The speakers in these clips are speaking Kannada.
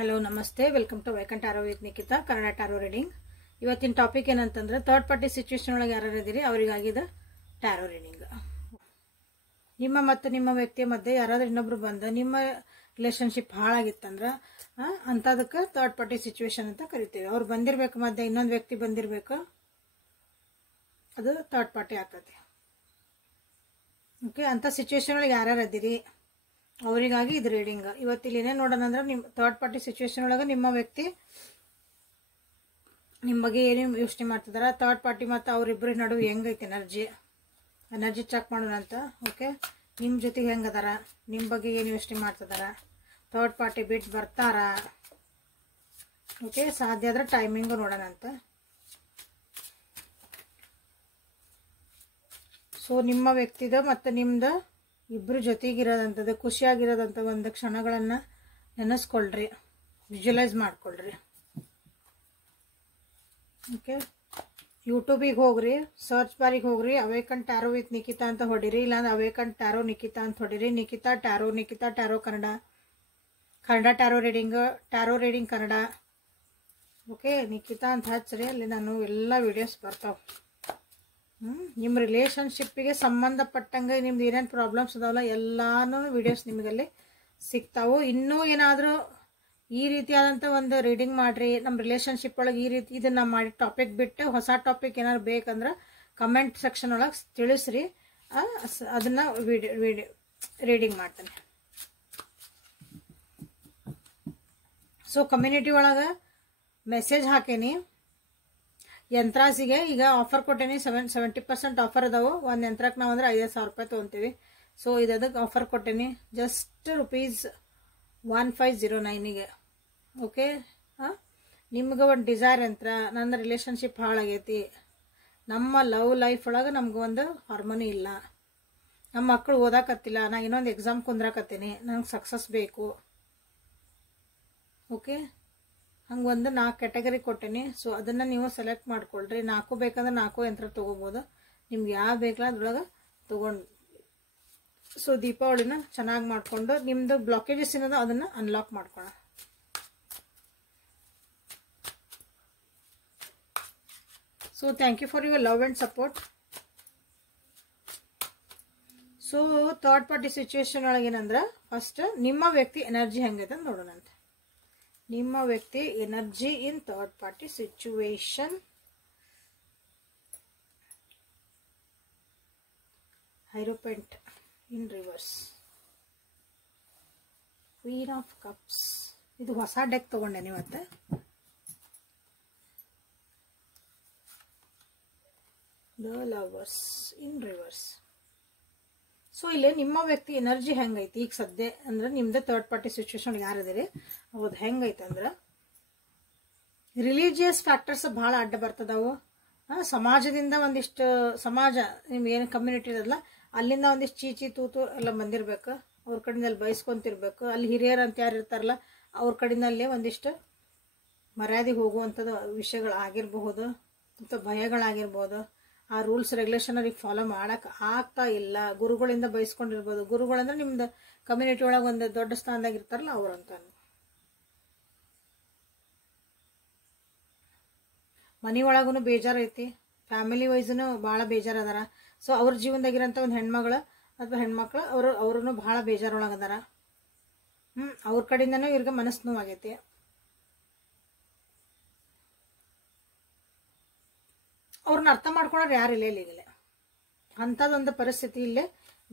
ಹಲೋ ನಮಸ್ತೆ ವೆಲ್ಕಮ್ ಟು ವೈಕಂಠ tarot with Nikhita Kannada tarot reading. ಇವತ್ತಿನ ಟಾಪಿಕ್ ಏನಂತಂದ್ರೆ ಥರ್ಡ್ ಪಾರ್ಟಿ ಸಿಚುವೇಶನ್ ಒಳಗೆ ಯಾರು ಇದ್ದೀರಿ ಅವರಿಗಾಗಿದ ಟಾರೋ ರೀಡಿಂಗ್. ನಿಮ್ಮ ಮತ್ತು ನಿಮ್ಮ ವ್ಯಕ್ತಿಯ ಮಧ್ಯೆ ಯಾರಾದ್ರೂ ಇನ್ನೊಬ್ರು ಬಂದ ನಿಮ್ಮ ರಿಲೇಶನ್ಶಿಪ್ ಹಾಳಾಗಿತ್ತಂದ್ರೆ ಅಂಥದಕ್ಕೆ ಥರ್ಡ್ ಪಾರ್ಟಿ ಸಿಚುವೇಶನ್ ಅಂತ ಕರಿತೀವಿ. ಅವ್ರು ಬಂದಿರ್ಬೇಕು, ಮಧ್ಯೆ ಇನ್ನೊಂದು ವ್ಯಕ್ತಿ ಬಂದಿರಬೇಕು, ಅದು ಥರ್ಡ್ ಪಾರ್ಟಿ ಆಗ್ತದೆ. ಓಕೆ, ಅಂಥ ಸಿಚುವೇಶನ್ ಒಳಗೆ ಯಾರ್ಯಾರು ಇದ್ದೀರಿ ಅವರಿಗಾಗಿ ಇದು ರೀಡಿಂಗ್. ಇವತ್ತಿಲ್ಲಿ ಏನೇ ನೋಡೋಣ ಅಂದ್ರೆ ನಿಮ್ಮ ಥರ್ಡ್ ಪಾರ್ಟಿ ಸಿಚುವೇಶನ್ ಒಳಗೆ ನಿಮ್ಮ ವ್ಯಕ್ತಿ ನಿಮ್ಮ ಬಗ್ಗೆ ಏನೇನು ಯೋಚನೆ ಮಾಡ್ತಿದಾರ, ಥರ್ಡ್ ಪಾರ್ಟಿ ಮತ್ತು ಅವರಿಬ್ಬರ ನಡುವೆ ಹೆಂಗೈತೆ ಎನರ್ಜಿ ಚೆಕ್ ಮಾಡೋಣ ಅಂತ. ಓಕೆ, ನಿಮ್ಮ ಜೊತೆಗೆ ಹೆಂಗದಾರ, ನಿಮ್ಮ ಬಗ್ಗೆ ಏನು ಯೋಚನೆ ಮಾಡ್ತಿದಾರ, ಥರ್ಡ್ ಪಾರ್ಟಿ ಬಿಟ್ಟು ಬರ್ತಾರ. ಓಕೆ, ಸಾಧ್ಯ ಆದ್ರೆ ಟೈಮಿಂಗು ನೋಡೋಣ ಅಂತ. ಸೊ ನಿಮ್ಮ ವ್ಯಕ್ತಿದ ಮತ್ತು ನಿಮ್ದು ಇಬ್ಬರು ಜೊತೆಗಿರೋದಂಥದ್ದು ಖುಷಿಯಾಗಿರೋದಂಥ ಒಂದು ಕ್ಷಣಗಳನ್ನು ನೆನೆಸ್ಕೊಳ್ರಿ, ವಿಜುವಲೈಸ್ ಮಾಡ್ಕೊಳ್ರಿ. ಓಕೆ, ಯೂಟ್ಯೂಬಿಗೆ ಹೋಗ್ರಿ, ಸರ್ಚ್ ಬಾರಿಗೆ ಹೋಗ್ರಿ, ಅವೇಕನ್ ಟ್ಯಾರೋ ವಿತ್ ನಿಖಿತಾ ಅಂತ ಹೊಡಿರಿ, ಇಲ್ಲಾಂದ್ರೆ ಅವೇಕನ್ ಟ್ಯಾರೋ ನಿಖಿತಾ ಅಂತ ಹೊಡಿರಿ. Nikhita tarot Kannada tarot reading Kannada. Okay, Nikhita ಅಂತ ಹಚ್ಚ್ರಿ, ಅಲ್ಲಿ ನಾನು ಎಲ್ಲ ವಿಡಿಯೋಸ್ ಬರ್ತಾವೆ. ನಿಮ್ಮ ರಿಲೇಶನ್ಶಿಪ್ಪಿಗೆ ಸಂಬಂಧಪಟ್ಟಂಗೆ ನಿಮ್ದು ಏನೇನು ಪ್ರಾಬ್ಲಮ್ಸ್ ಅದಾವಲ್ಲ ಎಲ್ಲಾನು ವಿಡಿಯೋಸ್ ನಿಮಗಲ್ಲಿ ಸಿಗ್ತಾವೆ. ಇನ್ನೂ ಏನಾದರೂ ಈ ರೀತಿಯಾದಂಥ ಒಂದು ರೀಡಿಂಗ್ ಮಾಡಿರಿ ನಮ್ಮ ರಿಲೇಶನ್ಶಿಪ್ ಒಳಗೆ ಈ ರೀತಿ ಇದನ್ನು ಮಾಡಿ ಟಾಪಿಕ್ ಬಿಟ್ಟು ಹೊಸ ಟಾಪಿಕ್ ಏನಾದ್ರು ಬೇಕಂದ್ರೆ ಕಮೆಂಟ್ ಸೆಕ್ಷನ್ ಒಳಗೆ ತಿಳಿಸ್ರಿ, ಅದನ್ನು ರೀಡಿಂಗ್ ಮಾಡ್ತೇನೆ. ಸೊ ಕಮ್ಯುನಿಟಿ ಒಳಗೆ ಮೆಸೇಜ್ ಹಾಕೇನಿ, ಯಂತ್ರಾಸಿಗೆ ಈಗ ಆಫರ್ ಕೊಟ್ಟೇನಿ. 70% ಆಫರ್ ಅದಾವು. ಒಂದು ಯಂತ್ರಕ್ಕೆ ನಾವು ಅಂದ್ರೆ 5,000 ರೂಪಾಯಿ ತೊಗೊತೀವಿ. ಸೊ ಇದಕ್ಕೆ ಆಫರ್ ಕೊಟ್ಟೇನಿ ಜಸ್ಟ್ ₹1509ಗೆ. ಓಕೆ, ನಿಮ್ಗೆ ಒಂದು ಡಿಸೈರ್ ಯಂತ್ರ, ನನ್ನ ರಿಲೇಶನ್ಶಿಪ್ ಹಾಳಾಗೈತಿ, ನಮ್ಮ ಲವ್ ಲೈಫ್ ಒಳಗೆ ನಮ್ಗೆ ಒಂದು ಹಾರ್ಮೋನಿ ಇಲ್ಲ, ನಮ್ಮ ಮಕ್ಕಳು ಓದಾಕತ್ತಿಲ್ಲ, ನಾ ಇನ್ನೊಂದು ಎಕ್ಸಾಮ್ ಕುಂದ್ರಾಕತ್ತೀನಿ, ನನಗೆ ಸಕ್ಸಸ್ ಬೇಕು. ಓಕೆ, ಹಂಗೆ ಒಂದು 4 ಕ್ಯಾಟಗರಿ ಕೊಟ್ಟೇನಿ. ಸೊ ಅದನ್ನು ನೀವು ಸೆಲೆಕ್ಟ್ ಮಾಡ್ಕೊಳ್ರಿ. 4 ಬೇಕಂದ್ರೆ 4 ಯಂತ್ರ ತೊಗೋಬೋದು, ನಿಮ್ಗೆ ಯಾವ ಬೇಕಲ್ಲ ಅದ್ರೊಳಗೆ ತೊಗೊಂಡು. ಸೊ ದೀಪಾವಳಿನ ಚೆನ್ನಾಗಿ ಮಾಡಿಕೊಂಡು ನಿಮ್ಮದು ಬ್ಲಾಕೇಜಸ್ ಏನದ ಅದನ್ನು ಅನ್ಲಾಕ್ ಮಾಡ್ಕೊಳ್ಳೋಣ. So thank you for your love and support. So third party situation ಒಳಗೆ ಏನಂದ್ರೆ ಫಸ್ಟ್ ನಿಮ್ಮ ವ್ಯಕ್ತಿ ಎನರ್ಜಿ ಹೆಂಗೈತೆ ಅಂತ ನೋಡೋಣ ಅಂತ. ನಿಮ್ಮ ವ್ಯಕ್ತಿ energy in third party situation. Hierophant in reverse, queen of cups. ಇದು ಹೊಸ ಡೆಕ್ ತಗೊಂಡೇನೆ ಇವತ್ತು. The lovers in reverse. So ಇಲ್ಲಿ ನಿಮ್ಮ ವ್ಯಕ್ತಿ ಎನರ್ಜಿ ಹೆಂಗೈತಿ ಈಗ ಸದ್ಯ ಅಂದ್ರೆ ನಿಮ್ದು ಥರ್ಡ್ ಪಾರ್ಟಿ ಸಿಚುವೇಶನ್ ಯಾರಿದ್ದೀರಿ ಹೌದು ಹೆಂಗೈತೆ ಅಂದ್ರೆ ರಿಲಿಜಿಯಸ್ ಫ್ಯಾಕ್ಟರ್ಸ್ ಭಾಳ ಅಡ್ಡ ಬರ್ತದವು. ಸಮಾಜದಿಂದ ಒಂದಿಷ್ಟು ಸಮಾಜ ನಿಮ್ಗೆ ಏನು ಕಮ್ಯುನಿಟಿ ಇರೋದಲ್ಲ ಅಲ್ಲಿಂದ ಒಂದಿಷ್ಟು ಚೀಚಿ ತೂತು ಎಲ್ಲ ಬಂದಿರಬೇಕು, ಅವ್ರ ಕಡೆಯಿಂದ ಅಲ್ಲಿ ಬಯಸ್ಕೊಂತಿರ್ಬೇಕು. ಅಲ್ಲಿ ಹಿರಿಯರು ಅಂತ ಯಾರು ಇರ್ತಾರಲ್ಲ ಅವ್ರ ಕಡೆಯಿಂದಲ್ಲೇ ಒಂದಿಷ್ಟು ಮರ್ಯಾದೆ ಹೋಗುವಂಥದ್ದು ವಿಷಯಗಳು ಆಗಿರಬಹುದು ಮತ್ತು ಭಯಗಳಾಗಿರ್ಬೋದು. ಆ ರೂಲ್ಸ್ ರೆಗ್ಯುಲೇಷನ್ ಅವ್ರಿಗೆ ಫಾಲೋ ಮಾಡೋಕೆ ಆಗ್ತಾ ಇಲ್ಲ, ಗುರುಗಳಿಂದ ಬಯಸ್ಕೊಂಡಿರ್ಬೋದು. ಗುರುಗಳಂದ್ರೆ ನಿಮ್ದು ಕಮ್ಯುನಿಟಿ ಒಳಗೆ ಒಂದು ದೊಡ್ಡ ಸ್ಥಾನದಾಗ ಇರ್ತಾರಲ್ಲ ಅವ್ರಂತ. ಮನೆ ಒಳಗೂ ಬೇಜಾರೈತಿ, ಫ್ಯಾಮಿಲಿ ವೈಸ್ನು ಭಾಳ ಬೇಜಾರು ಅದಾರ. ಸೊ ಅವ್ರ ಜೀವನದಾಗಿರೋಂಥ ಒಂದು ಹೆಣ್ಮಗಳು ಅಥವಾ ಹೆಣ್ಮಕ್ಳು ಅವ್ರೂ ಭಾಳ ಬೇಜಾರೊಳಗದಾರ. ಅವ್ರ ಕಡೆಯಿಂದನೂ ಇವ್ರಿಗೆ ಮನಸ್ಸು ನೋವಾಗೈತಿ. ಅವ್ರನ್ನ ಅರ್ಥ ಮಾಡ್ಕೊಳ್ಳೋರು ಯಾರಿಲ್ಲ ಇಲ್ಲಿಗೆ. ಅಂಥದ್ದೊಂದು ಪರಿಸ್ಥಿತಿ ಇಲ್ಲೇ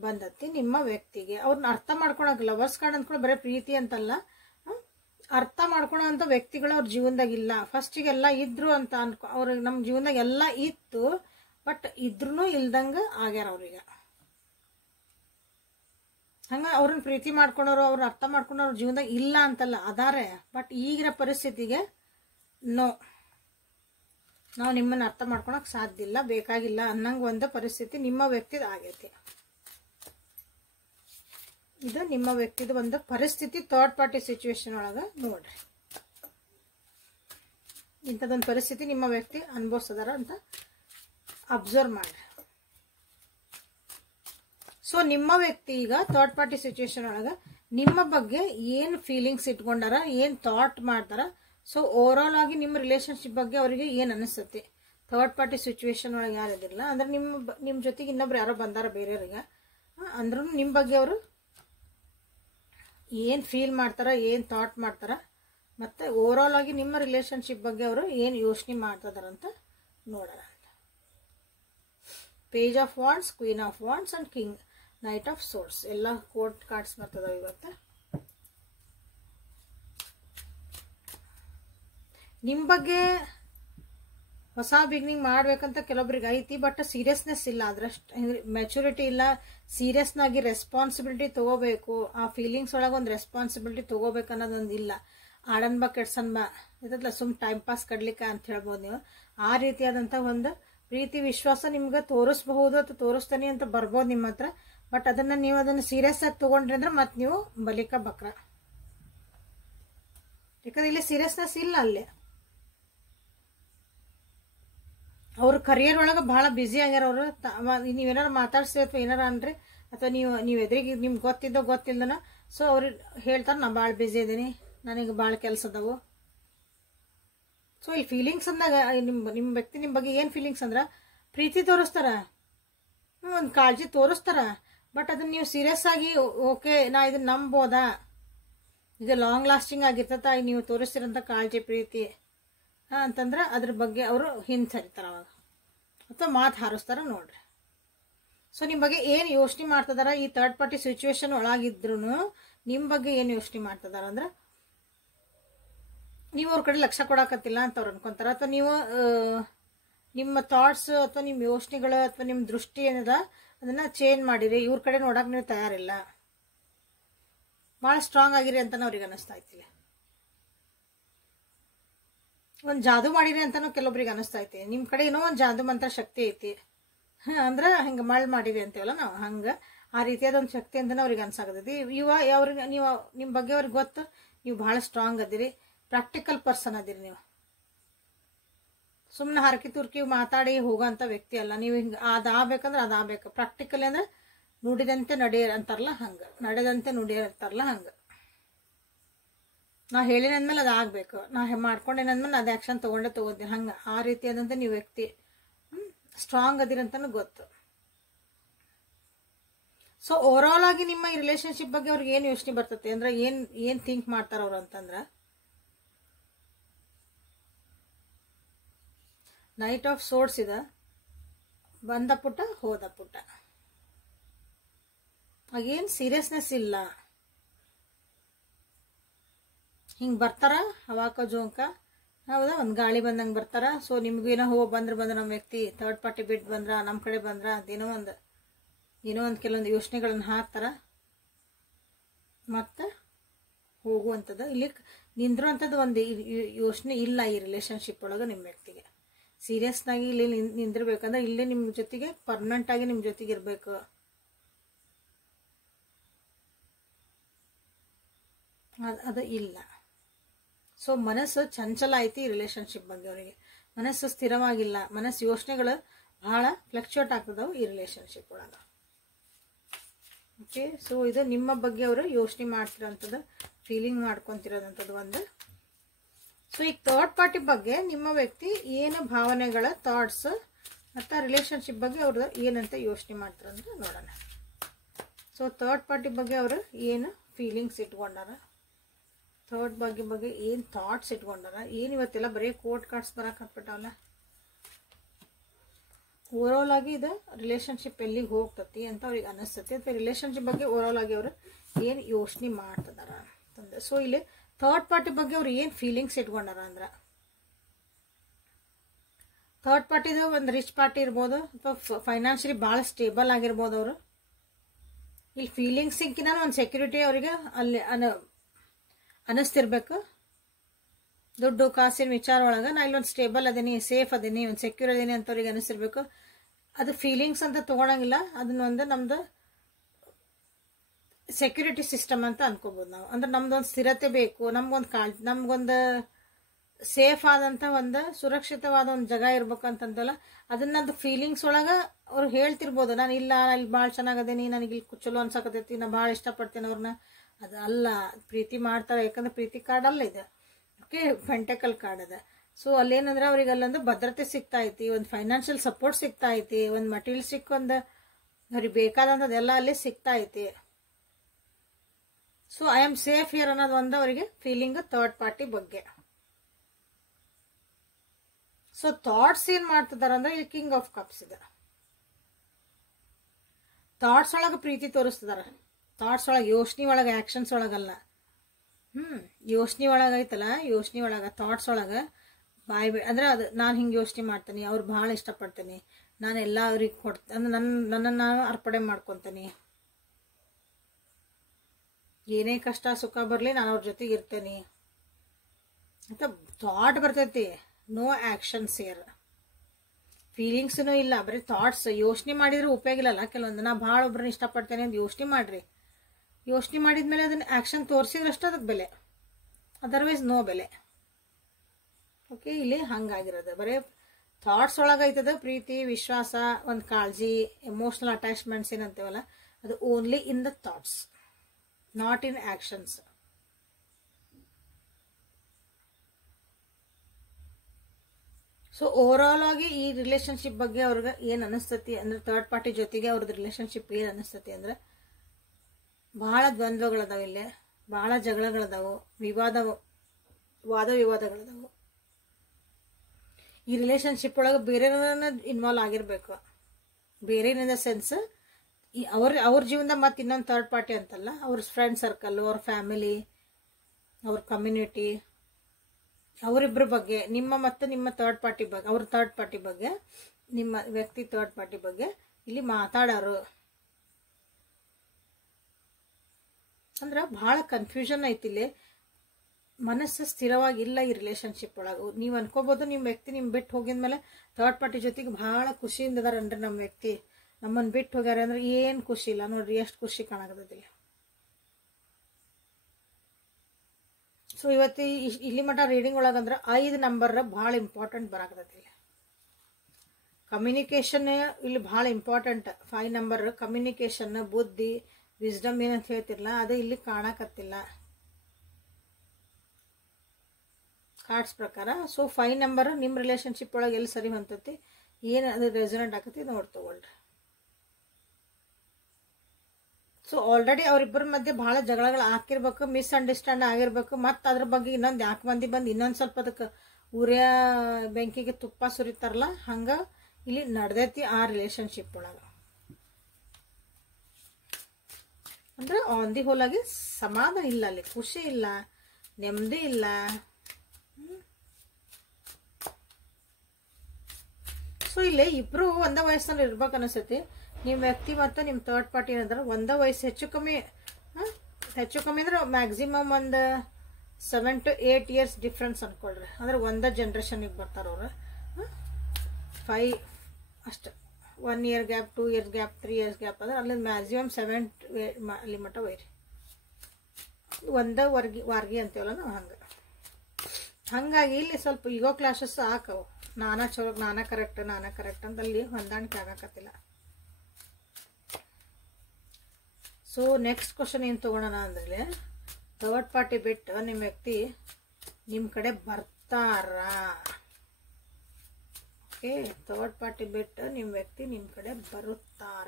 ಬಂದತಿ ನಿಮ್ಮ ವ್ಯಕ್ತಿಗೆ. ಅವ್ರನ್ನ ಅರ್ಥ ಮಾಡ್ಕೊಳಕ್ ಲವರ್ಸ್ ಕಾರ್ಡ್ ಅಂದ್ಕೊಳ್ಳೋ ಬರೀ ಪ್ರೀತಿ ಅಂತಲ್ಲ, ಅರ್ಥ ಮಾಡ್ಕೊಳೋ ಅಂಥ ವ್ಯಕ್ತಿಗಳು ಅವ್ರ ಜೀವನದಾಗ ಇಲ್ಲ. ಫಸ್ಟಿಗೆಲ್ಲ ಇದ್ರು ಅಂತ ಅವ್ರಿಗೆ ನಮ್ಮ ಜೀವನದಾಗ ಎಲ್ಲ ಇತ್ತು, ಬಟ್ ಇದ್ರೂ ಇಲ್ದಂಗೆ ಆಗ್ಯಾರ ಅವ್ರಿಗೆ. ಹಂಗೆ ಅವ್ರನ್ನ ಪ್ರೀತಿ ಮಾಡ್ಕೊಂಡವ್ರು ಅವ್ರನ್ನ ಅರ್ಥ ಮಾಡ್ಕೊಂಡವ್ರ ಜೀವನದಾಗ ಇಲ್ಲ ಅಂತಲ್ಲ, ಅದಾರೆ. ಬಟ್ ಈಗಿನ ಪರಿಸ್ಥಿತಿಗೆ ನೋ, ನಾವು ನಿಮ್ಮನ್ನು ಅರ್ಥ ಮಾಡ್ಕೊಳಕ್ ಸಾಧ್ಯ ಇಲ್ಲ, ಬೇಕಾಗಿಲ್ಲ ಅನ್ನಂಗೆ ಒಂದು ಪರಿಸ್ಥಿತಿ ನಿಮ್ಮ ವ್ಯಕ್ತಿದ ಆಗೈತಿ. ಇದು ನಿಮ್ಮ ವ್ಯಕ್ತಿದ ಒಂದು ಪರಿಸ್ಥಿತಿ ಥರ್ಡ್ ಪಾರ್ಟಿ ಸಿಚುವೇಶನ್ ಒಳಗೆ ನೋಡ್ರಿ. ಇಂಥದ್ದೊಂದು ಪರಿಸ್ಥಿತಿ ನಿಮ್ಮ ವ್ಯಕ್ತಿ ಅನುಭವಿಸದಾರ ಅಂತ ಅಬ್ಸರ್ವ್ ಮಾಡ್ರಿ. ಸೊ ನಿಮ್ಮ ವ್ಯಕ್ತಿ ಈಗ ಥರ್ಡ್ ಪಾರ್ಟಿ ಸಿಚುವೇಶನ್ ಒಳಗೆ ನಿಮ್ಮ ಬಗ್ಗೆ ಏನು ಫೀಲಿಂಗ್ಸ್ ಇಟ್ಕೊಂಡಾರ, ಏನು ಥಾಟ್ ಮಾಡ್ತಾರ. ಸೊ ಓವರಾಲ್ ಆಗಿ ನಿಮ್ಮ ರಿಲೇಶನ್ಶಿಪ್ ಬಗ್ಗೆ ಅವರಿಗೆ ಏನು ಅನಿಸುತ್ತೆ. ಥರ್ಡ್ ಪಾರ್ಟಿ ಸಿಚುವೇಶನ್ ಒಳಗೆ ಯಾರು ಇದಿಲ್ಲ ಅಂದ್ರೆ ನಿಮ್ಮ ಜೊತೆಗೆ ಇನ್ನೊಬ್ರು ಯಾರೋ ಬಂದಾರ ಬೇರೆಯವ್ರಿಗೆ, ಅಂದ್ರೂ ನಿಮ್ಮ ಬಗ್ಗೆ ಅವರು ಏನು ಫೀಲ್ ಮಾಡ್ತಾರ, ಏನು ಥಾಟ್ ಮಾಡ್ತಾರ, ಮತ್ತು ಓವರಾಲ್ ಆಗಿ ನಿಮ್ಮ ರಿಲೇಶನ್ಶಿಪ್ ಬಗ್ಗೆ ಅವರು ಏನು ಯೋಚನೆ ಮಾಡ್ತಿದಾರಂತ ನೋಡೋಣ ಅಂತ. Page of wands, queen of wands and king, knight of swords ಎಲ್ಲ ಕೋರ್ಟ್ ಕಾರ್ಡ್ಸ್ ಬರ್ತದಾವೆ ಇವತ್ತು. ನಿಮ್ಮ ಬಗ್ಗೆ ಹೊಸ ಬಿಗಿನಿಂಗ್ ಮಾಡ್ಬೇಕಂತ ಕೆಲವೊಬ್ರಿಗೆ ಐತಿ, ಬಟ್ ಸೀರಿಯಸ್ನೆಸ್ ಇಲ್ಲ, ಅದ್ರಷ್ಟು ಮೆಚುರಿಟಿ ಇಲ್ಲ. ಸೀರಿಯಸ್ನಾಗಿ ರೆಸ್ಪಾನ್ಸಿಬಿಲಿಟಿ ತೊಗೋಬೇಕು, ಆ ಫೀಲಿಂಗ್ಸ್ ಒಳಗೆ ಒಂದು ರೆಸ್ಪಾನ್ಸಿಬಿಲಿಟಿ ತೊಗೋಬೇಕು ಅನ್ನೋದೊಂದು ಇಲ್ಲ. ಆಡನ್ ಬಾ ಕೆಡ್ಸನ್ ಬಾ ಇದಲ್ಲ, ಸುಮ್ ಟೈಮ್ ಪಾಸ್ ಕಡ್ಲಿಕ್ಕೆ ಅಂತ ಹೇಳ್ಬೋದು ನೀವು. ಆ ರೀತಿಯಾದಂಥ ಒಂದು ಪ್ರೀತಿ ವಿಶ್ವಾಸ ನಿಮ್ಗೆ ತೋರಿಸ್ಬಹುದು ಅಥವಾ ತೋರಿಸ್ತಾನೆ ಅಂತ ಬರ್ಬೋದು ನಿಮ್ಮ ಹತ್ರ. ಬಟ್ ನೀವು ಅದನ್ನು ಸೀರಿಯಸ್ ಆಗಿ ತೊಗೊಂಡ್ರಿ ಅಂದ್ರೆ ಮತ್ತೆ ನೀವು ಬಲಿಕ ಬಕ್ರ, ಯಾಕಂದ್ರೆ ಇಲ್ಲಿ ಸೀರಿಯಸ್ನೆಸ್ ಇಲ್ಲ. ಅಲ್ಲಿ ಅವ್ರ ಕರಿಯರ್ ಒಳಗೆ ಭಾಳ ಬ್ಯುಸಿ ಆಗ್ಯಾರ ಅವರು. ನೀವೇನಾರು ಮಾತಾಡ್ಸಿ ಅಥವಾ ಏನಾರ ಅನ್ರಿ, ಅಥವಾ ನೀವು ಎದುರಿಗೆ ನಿಮ್ಗೆ ಗೊತ್ತಿದ್ದೋ ಗೊತ್ತಿಲ್ಲದನ, ಸೊ ಅವ್ರು ಹೇಳ್ತಾರೆ ನಾ ಭಾಳ ಬ್ಯುಸಿ ಇದ್ದೀನಿ, ನನಗೆ ಭಾಳ ಕೆಲಸ ಅದಾವು. ಸೊ ಇಲ್ಲಿ ಫೀಲಿಂಗ್ಸ್ ಅಂದಾಗ ನಿಮ್ಮ ವ್ಯಕ್ತಿ ನಿಮ್ಮ ಬಗ್ಗೆ ಏನು ಫೀಲಿಂಗ್ಸ್ ಅಂದ್ರೆ ಪ್ರೀತಿ ತೋರಿಸ್ತಾರ, ಒಂದು ಕಾಳಜಿ ತೋರಿಸ್ತಾರ. ಬಟ್ ಅದನ್ನ ನೀವು ಸೀರಿಯಸ್ ಆಗಿ ಓಕೆ ನಾ ಇದನ್ನ ನಂಬೋದಾ, ಇದು ಲಾಂಗ್ ಲಾಸ್ಟಿಂಗ್ ಆಗಿರ್ತದ ನೀವು ತೋರಿಸ್ತಿರೋಂಥ ಕಾಳಜಿ ಪ್ರೀತಿ ಅಂತಂದ್ರೆ ಅದ್ರ ಬಗ್ಗೆ ಅವರು ಹಿಂಸರಿತಾರ ಅವಾಗ, ಅಥವಾ ಮಾತು ಹಾರಿಸ್ತಾರ ನೋಡ್ರಿ. ಸೊ ನಿಮ್ಮ ಬಗ್ಗೆ ಏನು ಯೋಚನೆ ಮಾಡ್ತಿದಾರ, ಈ ಥರ್ಡ್ ಪಾರ್ಟಿ ಸಿಚುವೇಶನ್ ಒಳಗಿದ್ರು ನಿಮ್ಮ ಬಗ್ಗೆ ಏನು ಯೋಚನೆ ಮಾಡ್ತಿದಾರ ಅಂದ್ರೆ ನೀವು ಅವ್ರ ಕಡೆ ಲಕ್ಷ ಕೊಡಕತ್ತಿಲ್ಲ ಅಂತ ಅವ್ರು ಅನ್ಕೊಂತಾರ, ಅಥವಾ ನೀವು ನಿಮ್ಮ ಥಾಟ್ಸ್ ಅಥವಾ ನಿಮ್ಮ ಯೋಚನೆಗಳು ಅಥವಾ ನಿಮ್ಮ ದೃಷ್ಟಿ ಏನಿದ ಅದನ್ನ ಚೇಂಜ್ ಮಾಡಿರಿ, ಇವ್ರ ಕಡೆ ನೋಡಕ್ ನೀವು ತಯಾರಿಲ್ಲ, ಭಾಳ ಸ್ಟ್ರಾಂಗ್ ಆಗಿರಿ ಅಂತ ಅವ್ರಿಗೆ ಅನಿಸ್ತಾ ಐತಿಲ್ಲ. ಒಂದು ಜಾದು ಮಾಡಿರಿ ಅಂತಾನು ಕೆಲವೊಬ್ರಿಗೆ ಅನಿಸ್ತಾ ಐತಿ, ನಿಮ್ಮ ಕಡೆ ಏನೋ ಒಂದು ಜಾದು ಮಂತ್ರ ಶಕ್ತಿ ಐತಿ, ಅಂದ್ರೆ ಹಂಗೆ ಮಳ್ ಮಾಡಿರಿ ಅಂತೀವಲ್ಲ ನಾವು, ಹಂಗೆ ಆ ರೀತಿಯಾದ ಒಂದು ಶಕ್ತಿ ಅಂತಾನೆ ಅವ್ರಿಗೆ ಅನ್ಸಾಕತೈತಿ. ಅವ್ರಿಗೆ ನೀವು ನಿಮ್ಮ ಬಗ್ಗೆ ಅವ್ರಿಗೆ ಗೊತ್ತು, ನೀವು ಭಾಳ ಸ್ಟ್ರಾಂಗ್ ಅದಿರಿ, ಪ್ರಾಕ್ಟಿಕಲ್ ಪರ್ಸನ್ ಅದಿರಿ. ನೀವು ಸುಮ್ಮನೆ ಹರಕಿ ತುರ್ಕಿ ಮಾತಾಡಿ ಹೋಗೋಂಥ ವ್ಯಕ್ತಿ ಅಲ್ಲ ನೀವು. ಹಿಂಗೆ ಅದಾಗಬೇಕಂದ್ರೆ ಅದಾಗಬೇಕು, ಪ್ರಾಕ್ಟಿಕಲ್ ಅಂದ್ರೆ ನುಡಿದಂತೆ ನಡೆಯ ಅಂತಾರಲ್ಲ ಹಂಗೆ, ನಡೆದಂತೆ ನುಡಿಯರ್ತಾರಲ್ಲ ಹಂಗೆ. ನಾ ಹೇಳಿನಂದ್ಮೇಲೆ ಅದು ಆಗಬೇಕು, ನಾ ಮಾಡ್ಕೊಂಡೇನಂದ್ಮೇಲೆ ಅದು ಆ್ಯಕ್ಷನ್ ತೊಗೋತೀನಿ ಹಂಗೆ. ಆ ರೀತಿಯಾದಂಥ ನೀವು ವ್ಯಕ್ತಿ ಸ್ಟ್ರಾಂಗ್ ಅದಿರಂತನೂ ಗೊತ್ತು. ಸೊ ಓವರಾಲ್ ಆಗಿ ನಿಮ್ಮ ಈ ರಿಲೇಶನ್ಶಿಪ್ ಬಗ್ಗೆ ಅವ್ರಿಗೆ ಏನು ಯೋಚನೆ ಬರ್ತೈತೆ ಅಂದ್ರೆ ಏನು ಥಿಂಕ್ ಮಾಡ್ತಾರ ಅವ್ರು ಅಂತಂದ್ರೆ, ನೈಟ್ ಆಫ್ ಸೋರ್ಸ್ ಇದೆ, ಬಂದ ಪುಟ ಹೋದ ಪುಟ, ಆಗೇನು ಸೀರಿಯಸ್ನೆಸ್ ಇಲ್ಲ. ಹಿಂಗೆ ಬರ್ತಾರ ಹವಾಕ ಜೋಂಕ, ಹೌದಾ, ಒಂದು ಗಾಳಿ ಬಂದಂಗೆ ಬರ್ತಾರ. ಸೊ ನಿಮ್ಗೇನೋ ಬಂದ್ರೆ ನಮ್ಮ ವ್ಯಕ್ತಿ ಥರ್ಡ್ ಪಾರ್ಟಿ ಬಿಟ್ಟು ಬಂದ್ರ, ನಮ್ಮ ಕಡೆ ಬಂದ್ರ ಏನೋ ಒಂದು ಕೆಲವೊಂದು ಯೋಚನೆಗಳನ್ನ ಹಾಕ್ತಾರ, ಮತ್ತು ಹೋಗುವಂಥದ್ದು. ಇಲ್ಲಿ ನಿಂದ್ರುವಂಥದ್ದು ಒಂದು ಯೋಚನೆ ಇಲ್ಲ ಈ ರಿಲೇಶನ್ಶಿಪ್ ಒಳಗೆ. ನಿಮ್ಮ ವ್ಯಕ್ತಿಗೆ ಸೀರಿಯಸ್ನಾಗಿ ಇಲ್ಲಿ ನಿಂದಿರ್ಬೇಕಂದ್ರೆ ಇಲ್ಲೇ ನಿಮ್ಮ ಜೊತೆಗೆ ಪರ್ಮನೆಂಟ್ ಆಗಿ ನಿಮ್ಮ ಜೊತೆಗೆ ಇರಬೇಕು. ಅದು ಇಲ್ಲ. ಸೊ ಮನಸ್ಸು ಚಂಚಲ ಐತಿ ಈ ರಿಲೇಶನ್ಶಿಪ್ ಬಗ್ಗೆ. ಅವರಿಗೆ ಮನಸ್ಸು ಸ್ಥಿರವಾಗಿಲ್ಲ, ಮನಸ್ಸು ಯೋಚನೆಗಳು ಭಾಳ ಫ್ಲಕ್ಚುಯೇಟ್ ಆಗ್ತದವು ಈ ರಿಲೇಶನ್ಶಿಪ್ ಒಳಗೆ. ಓಕೆ, ಸೊ ಇದು ನಿಮ್ಮ ಬಗ್ಗೆ ಅವರು ಯೋಚನೆ ಮಾಡ್ತಿರೋಂಥದ್ದು, ಫೀಲಿಂಗ್ ಮಾಡ್ಕೊತಿರೋದಂಥದ್ದು ಒಂದು. ಸೊ ಈ ಥರ್ಡ್ ಪಾರ್ಟಿ ಬಗ್ಗೆ ನಿಮ್ಮ ವ್ಯಕ್ತಿ ಏನು ಭಾವನೆಗಳ ಥಾಟ್ಸ್ ಮತ್ತು ರಿಲೇಶನ್ಶಿಪ್ ಬಗ್ಗೆ ಅವ್ರದ್ದು ಏನಂತ ಯೋಚನೆ ಮಾಡ್ತಾರೆ ಅಂತ ನೋಡೋಣ. ಸೊ ಥರ್ಡ್ ಪಾರ್ಟಿ ಬಗ್ಗೆ ಅವರು ಏನು ಫೀಲಿಂಗ್ಸ್ ಇಟ್ಕೊಂಡಾರ, ಥರ್ಡ್ ಬಗ್ಗೆ ಏನು ಥಾಟ್ಸ್ ಇಟ್ಕೊಂಡಾರ, ಏನು ಇವತ್ತೆಲ್ಲ ಬರೀ ಕೋರ್ಟ್ ಕಾರ್ಡ್ಸ್ ಬರಕ್ಕೆ ಹತ್ಬಿಟ್ಟಾವಲ್ಲ. ಓವರಾಲ್ ಆಗಿ ಇದು ರಿಲೇಶನ್ಶಿಪ್ ಎಲ್ಲಿಗೆ ಹೋಗ್ತತಿ ಅಂತ ಅವ್ರಿಗೆ ಅನ್ನಿಸ್ತತಿ, ಅಥವಾ ರಿಲೇಶನ್ಶಿಪ್ ಬಗ್ಗೆ ಓವರಾಲ್ ಆಗಿ ಅವರು ಏನು ಯೋಚನೆ ಮಾಡ್ತಿದಾರ ಅಂತಂದ್ರೆ. ಸೊ ಇಲ್ಲಿ ಥರ್ಡ್ ಪಾರ್ಟಿ ಬಗ್ಗೆ ಅವ್ರು ಏನು ಫೀಲಿಂಗ್ಸ್ ಇಟ್ಕೊಂಡಾರ ಅಂದ್ರೆ, ಥರ್ಡ್ ಪಾರ್ಟಿದು ಒಂದು ರಿಚ್ ಪಾರ್ಟಿ ಇರ್ಬೋದು, ಅಥವಾ ಫೈನಾನ್ಷಿಯಲಿ ಭಾಳ ಸ್ಟೇಬಲ್ ಆಗಿರ್ಬೋದು. ಅವರು ಇಲ್ಲಿ ಫೀಲಿಂಗ್ಸಿಗಿನ ಒಂದು ಸೆಕ್ಯೂರಿಟಿ ಅವರಿಗೆ ಅಲ್ಲಿ ಅನ್ನಿಸ್ತಿರ್ಬೇಕು. ದುಡ್ಡು ಕಾಸಿನ ವಿಚಾರ ಒಳಗೆ ನಾ ಇಲ್ಲೊಂದು ಸ್ಟೇಬಲ್ ಅದೀನಿ, ಸೇಫ್ ಅದೀನಿ, ಒಂದು ಸೆಕ್ಯೂರ್ ಅದೀನಿ ಅಂತ ಅವ್ರಿಗೆ ಅನ್ನಿಸ್ತಿರ್ಬೇಕು. ಅದು ಫೀಲಿಂಗ್ಸ್ ಅಂತ ತೊಗೊಳಂಗಿಲ್ಲ, ಅದನ್ನೊಂದು ನಮ್ದು ಸೆಕ್ಯೂರಿಟಿ ಸಿಸ್ಟಮ್ ಅಂತ ಅನ್ಕೋಬೋದು ನಾವು. ಅಂದ್ರೆ ನಮ್ದೊಂದು ಸ್ಥಿರತೆ ಬೇಕು, ನಮ್ಗೊಂದು ಸೇಫ್ ಆದಂಥ ಒಂದು ಸುರಕ್ಷಿತವಾದ ಒಂದು ಜಾಗ ಇರ್ಬೇಕಂತಂದಲ್ಲ, ಅದನ್ನದು ಫೀಲಿಂಗ್ಸ್ ಒಳಗೆ ಅವ್ರು ಹೇಳ್ತಿರ್ಬೋದು. ನಾನು ಇಲ್ಲಿ ಭಾಳ ಚೆನ್ನಾಗದೇನಿ, ನನಗೆ ಇಲ್ಲಿ ಚಲೋ ಅನ್ಸಕತೈತಿ, ನಾನು ಭಾಳ ಇಷ್ಟಪಡ್ತೇನೆ ಅವ್ರನ್ನ, ಅದು ಅಲ್ಲ, ಪ್ರೀತಿ ಮಾಡ್ತಾರೆ. ಯಾಕಂದ್ರೆ ಪ್ರೀತಿ ಕಾರ್ಡ್ ಅಲ್ಲ ಇದೆ. ಓಕೆ, ಪೆಂಟಕಲ್ ಕಾರ್ಡ್ ಅದ. ಸೊ ಅಲ್ಲೇನಂದ್ರೆ ಅವ್ರಿಗೆ ಅಲ್ಲೊಂದು ಭದ್ರತೆ ಸಿಗ್ತಾ ಐತಿ, ಒಂದು ಫೈನಾನ್ಷಿಯಲ್ ಸಪೋರ್ಟ್ ಸಿಗ್ತಾ ಐತಿ, ಒಂದು ಮಟೀರಿಯಲ್ಸ್ಟಿಕ್ ಒಂದು ಅವ್ರಿಗೆ ಬೇಕಾದಂಥದ್ದೆಲ್ಲ ಅಲ್ಲಿ ಸಿಗ್ತಾ ಐತಿ. So I am safe here ಅನ್ನೋದು ಒಂದು ಅವರಿಗೆ ಫೀಲಿಂಗ್ ಥರ್ಡ್ ಪಾರ್ಟಿ ಬಗ್ಗೆ. ಸೊ ಥಾಟ್ಸ್ ಏನ್ ಮಾಡ್ತಿದಾರ ಅಂದ್ರೆ ಇಲ್ಲಿ ಕಿಂಗ್ ಆಫ್ ಕಪ್ಸ್ ಇದೆ. ಥಾಟ್ಸ್ ಒಳಗೆ ಪ್ರೀತಿ ತೋರಿಸ್ತಿದಾರ, ಥಾಟ್ಸ್ ಒಳಗೆ, ಯೋಚನೆ ಒಳಗೆ, ಆಕ್ಷನ್ಸ್ ಒಳಗಲ್ಲ. ಯೋಚನೆ ಒಳಗೈತಲ್ಲ, ಯೋಚನೆ ಒಳಗ, ಥಾಟ್ಸ್ ಒಳಗ ಬಾಯ್ ಅಂದ್ರೆ ಅದು ನಾನು ಹಿಂಗೆ ಯೋಚನೆ ಮಾಡ್ತೀನಿ, ಅವ್ರು ಭಾಳ ಇಷ್ಟಪಡ್ತೀನಿ, ನಾನು ಎಲ್ಲ ಅವ್ರಿಗೆ ಅಂದ್ರೆ ನನ್ನನ್ನು ನಾನು ಅರ್ಪಣೆ ಮಾಡ್ಕೊತೀನಿ, ಏನೇ ಕಷ್ಟ ಸುಖ ಬರಲಿ ನಾನು ಅವ್ರ ಜೊತೆಗೆ ಇರ್ತೇನೆ ಅಂತ ಥಾಟ್ ಬರ್ತೈತಿ. ನೋ ಆಕ್ಷನ್ಸ್ ಇಯರ್, ಫೀಲಿಂಗ್ಸ್ನೂ ಇಲ್ಲ, ಬರೀ ಥಾಟ್ಸ್. ಯೋಚನೆ ಮಾಡಿದ್ರೆ ಉಪಯೋಗ ಇಲ್ಲಲ್ಲ ಕೆಲವೊಂದು. ನಾ ಭಾಳ ಒಬ್ರನ್ನ ಇಷ್ಟಪಡ್ತೇನೆ ಅಂತ ಯೋಚನೆ ಮಾಡ್ರಿ, ಯೋಚನೆ ಮಾಡಿದ್ಮೇಲೆ ಅದನ್ನ ಆಕ್ಷನ್ ತೋರಿಸಿದ್ರಷ್ಟು ಅದಕ್ಕೆ ಬೆಲೆ, ಅದರ್ವೈಸ್ ನೋ ಬೆಲೆ. ಓಕೆ, ಇಲ್ಲಿ ಹಂಗಾಗಿರೋದು ಬರೀ ಥಾಟ್ಸ್ ಒಳಗೈತದ ಪ್ರೀತಿ, ವಿಶ್ವಾಸ, ಒಂದು ಕಾಳಜಿ, ಎಮೋಷನಲ್ ಅಟ್ಯಾಚ್ಮೆಂಟ್ಸ್ ಏನಂತೇವಲ್ಲ, ಅದು only in the thoughts, not in actions. So over all ಆಗಿ ಈ ರಿಲೇಶನ್ಶಿಪ್ ಬಗ್ಗೆ ಅವ್ರಿಗೆ ಏನ್ ಅನಿಸ್ತತಿ ಅಂದ್ರೆ, ಥರ್ಡ್ ಪಾರ್ಟಿ ಜೊತೆಗೆ ಅವ್ರದ್ದು ರಿಲೇಶನ್ಶಿಪ್ ಏನ್ ಅನಿಸ್ತತಿ ಅಂದ್ರೆ, ಬಹಳ ದ್ವಂದ್ವಗಳದಾವ, ಇಲ್ಲೇ ಬಹಳ ಜಗಳಗಳದಾವು, ವಾದ ವಿವಾದಗಳದಾವು. ಈ ರಿಲೇಶನ್ಶಿಪ್ ಒಳಗೆ ಬೇರೆಯವ್ರನ್ನ ಇನ್ವಾಲ್ವ್ ಆಗಿರ್ಬೇಕು. ಬೇರೆ ಇನ್ ದ ಸೆನ್ಸ್ ಅವ್ರ ಜೀವನದಾಗ ಮತ್ತೆ ಇನ್ನೊಂದು ಥರ್ಡ್ ಪಾರ್ಟಿ ಅಂತಲ್ಲ, ಅವ್ರ ಫ್ರೆಂಡ್ ಸರ್ಕಲ್, ಅವ್ರ ಫ್ಯಾಮಿಲಿ, ಅವ್ರ ಕಮ್ಯುನಿಟಿ, ಅವರಿಬ್ಬರ ಬಗ್ಗೆ, ನಿಮ್ಮ ಮತ್ತು ನಿಮ್ಮ ಥರ್ಡ್ ಪಾರ್ಟಿ ಬಗ್ಗೆ, ಅವ್ರ ಥರ್ಡ್ ಪಾರ್ಟಿ ಬಗ್ಗೆ, ನಿಮ್ಮ ವ್ಯಕ್ತಿ ಥರ್ಡ್ ಪಾರ್ಟಿ ಬಗ್ಗೆ ಇಲ್ಲಿ ಮಾತಾಡೋರು ಅಂದ್ರೆ ಬಹಳ ಕನ್ಫ್ಯೂಷನ್ ಐತಿ. ಇಲ್ಲಿ ಮನಸ್ಸು ಸ್ಥಿರವಾಗಿಲ್ಲ ಈ ರಿಲೇಶನ್ಶಿಪ್ ಒಳಗೆ. ನೀವು ಅನ್ಕೋಬಹುದು ನಿಮ್ಮ ವ್ಯಕ್ತಿ ನಿಮ್ ಬಿಟ್ಟು ಹೋಗಿದ್ಮೇಲೆ ಥರ್ಡ್ ಪಾರ್ಟಿ ಜೊತೆಗೆ ಬಹಳ ಖುಷಿಯಿಂದ ಅದಾರನ್ರಿ ನಮ್ಮ ವ್ಯಕ್ತಿ, ನಮ್ಮನ್ನು ಬಿಟ್ಟು ಹೋಗ್ಯಾರ ಅಂದ್ರೆ ಏನ್ ಖುಷಿ ಇಲ್ಲ ನೋಡ್ರಿ, ಎಷ್ಟು ಖುಷಿ ಕಾಣಕತ್ತೈತಿ. ಸೊ ಇವತ್ತು ಇಲ್ಲಿ ಮಟ್ಟ ರೀಡಿಂಗ್ ಒಳಗಂದ್ರೆ 5 ನಂಬರ್ ಭಾಳ ಇಂಪಾರ್ಟೆಂಟ್ ಬರಾಕತೈತಿ. ಕಮ್ಯುನಿಕೇಶನ್ ಇಲ್ಲಿ ಭಾಳ ಇಂಪಾರ್ಟೆಂಟ್. 5 ನಂಬರ್ ಕಮ್ಯುನಿಕೇಶನ್, ಬುದ್ಧಿ, ವಿಸ್ಡಮ್ ಏನಂತ ಹೇಳ್ತಿರ್ಲ ಅದು ಇಲ್ಲಿ ಕಾಣಕತ್ತಿಲ್ಲ ಕಾರ್ಡ್ಸ್ ಪ್ರಕಾರ. ಸೊ 5 ನಂಬರ್ ನಿಮ್ಮ ರಿಲೇಶನ್ಶಿಪ್ ಒಳಗೆ ಎಲ್ಲಿ ಸರಿ ಹೊಂತತಿ, ಏನು ಅದು ರೆಸೊನೇಟ್ ಆಕತಿ ನೋಡಿ ತಗೊಳ್ರಿ. ಸೊ ಆಲ್ರೆಡಿ ಅವ್ರಿಬ್ಬರ ಮಧ್ಯೆ ಬಹಳ ಜಗಳಗಳು ಹಾಕಿರ್ಬೇಕು, ಮಿಸ್ಅಂಡರ್ಸ್ಟ್ಯಾಂಡ್ ಆಗಿರ್ಬೇಕು. ಮತ್ತು ಅದ್ರ ಬಗ್ಗೆ ಇನ್ನೊಂದು 4 ಮಂದಿ ಬಂದು ಇನ್ನೊಂದು ಸ್ವಲ್ಪ ಅದಕ್ಕೆ ಉರಿಯ ಬೆಂಕಿಗೆ ತುಪ್ಪ ಸುರಿತಾರಲ್ಲ, ಹಂಗ ಇಲ್ಲಿ ನಡೆದೈತಿ ಆ ರಿಲೇಶನ್ಶಿಪ್ ಒಳಗೆ. ಅಂದ್ರೆ ಆನ್ ದಿ ಹೋಲ್ ಆಗಿ ಸಮಾಧಾನ ಇಲ್ಲ, ಅಲ್ಲಿ ಖುಷಿ ಇಲ್ಲ, ನೆಮ್ಮದಿ ಇಲ್ಲ. ಸೊ ಇಲ್ಲಿ ಇಬ್ರು ಒಂದ ವಯಸ್ಸಲ್ಲಿ ಇರ್ಬೇಕು ಅನಿಸ್ತೈತಿ. ನಿಮ್ಮ ವ್ಯಕ್ತಿ ಮತ್ತು ನಿಮ್ಮ ಥರ್ಡ್ ಪಾರ್ಟಿ ಏನಂದ್ರೆ ಒಂದ ವಯಸ್ಸು, ಹೆಚ್ಚು ಕಮ್ಮಿ ಅಂದ್ರೆ ಮ್ಯಾಕ್ಸಿಮಮ್ ಒಂದು 7 to 8 years ಡಿಫ್ರೆನ್ಸ್ ಅನ್ಕೊಳ್ರಿ. ಅಂದ್ರೆ ಒಂದ ಜನ್ರೇಷನ್ಗೆ ಬರ್ತಾರ ಅವ್ರು. 5 ಅಷ್ಟು, 1 year gap, 2 years gap, 3 years gap ಅಂದ್ರೆ ಅಲ್ಲಿ ಮ್ಯಾಕ್ಸಿಮಮ್ 7 ಅಲ್ಲಿ ಮಟ್ಟ ವೈರಿ ಒಂದ ವಾರ್ಗಿ ಅಂತೀವಲ್ಲ ನಾವು, ಹಂಗಾಗಿ ಇಲ್ಲಿ ಸ್ವಲ್ಪ ಈಗೋ ಕ್ಲಾಶಸ್ ಹಾಕವು. ನಾನಾ ಚಲೋ, ನಾನಾ ಕರೆಕ್ಟ್ ಅಂತ ಅಲ್ಲಿ ಹೊಂದಾಣಿಕೆ ಆಗಾಕತ್ತಿಲ್ಲ. ಸೊ ನೆಕ್ಸ್ಟ್ ಕ್ವಶನ್ ಏನು ತಗೊಳೋಣ ಅಂದ್ರೆ, ಥರ್ಡ್ ಪಾರ್ಟಿ ಬಿಟ್ಟು ನಿಮ್ಮ ವ್ಯಕ್ತಿ ನಿಮ್ಮ ಕಡೆ ಬರ್ತಾರ? ಓಕೆ, ಥರ್ಡ್ ಪಾರ್ಟಿ ಬಿಟ್ಟು ನಿಮ್ಮ ವ್ಯಕ್ತಿ ನಿಮ್ಮ ಕಡೆ ಬರುತ್ತಾರ?